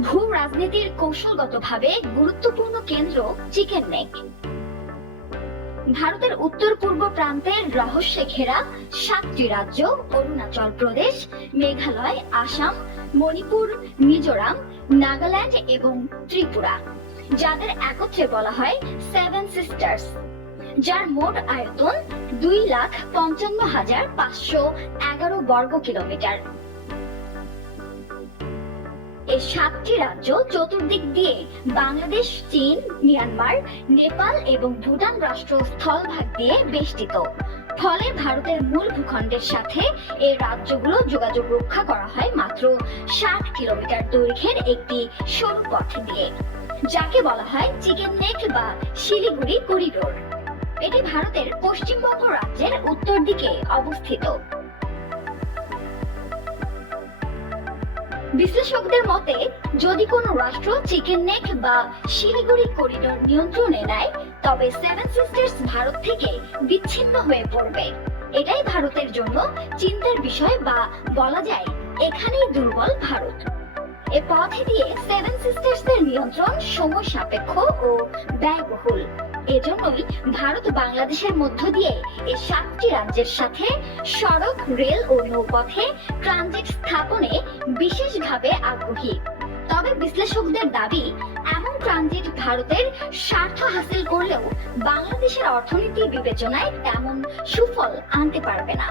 ভূ রাজনীতির কৌশলগতভাবে গুরুত্বপূর্ণ কেন্দ্র চিকেন নেক ভারতের উত্তর পূর্ব প্রান্তের রহস্যে ঘেরা সাতটি রাজ্য, অরুণাচল প্রদেশ, মেঘালয়, আসাম, মণিপুর, মিজোরাম, নাগাল্যান্ড এবং ত্রিপুরা, যাদের একত্রে বলা হয় সেভেন সিস্টার্স, যার মোট আয়তন দুই লাখ পঞ্চান্ন হাজার পাঁচশো এগারো বর্গ কিলোমিটার এই সাতটি রাজ্য চতুর্দিক দিয়ে বাংলাদেশ, চীন, মিয়ানমার, নেপাল এবং ভুটান রাষ্ট্র স্থলভাগ দিয়ে বেষ্টিত। ফলে ভারতের মূল ভূখণ্ডের সাথে এই রাজ্যগুলো যোগাযোগ রক্ষা করা হয় মাত্র ষাট কিলোমিটার দৈর্ঘ্যের একটি সরু পথ দিয়ে, যাকে বলা হয় চিকেন নেক বা শিলিগুড়ি করিডোর। এটি ভারতের পশ্চিমবঙ্গ রাজ্যের উত্তর দিকে অবস্থিত। বিশ্লেষকদের মতে, যদি কোনো রাষ্ট্র চিকেন নেক বা শিলিগুড়ি করিডোর নিয়ন্ত্রণে নেয়, তবে সেভেন সিস্টার্স ভারত থেকে বিচ্ছিন্ন হয়ে পড়বে। এটাই ভারতের জন্য চিন্তার বিষয় বা বলা যায় এখানেই দুর্বল ভারত। এ পথে দিয়ে সেভেন সিস্টার্সদের নিয়ন্ত্রণ সময় সাপেক্ষ ও ব্যয়বহুল। এজন্যই ভারত বাংলাদেশের মধ্য দিয়ে এই সাতটি রাজ্যের সাথে সড়ক, রেল ও নৌপথে ট্রানজিট স্থাপনে বিশেষভাবে আগ্রহী। তবে বিশ্লেষকদের দাবি, এমন ট্রানজিট ভারতের স্বার্থ হাসিল করলেও বাংলাদেশের অর্থনীতি বিবেচনায় তেমন সুফল আনতে পারবে না।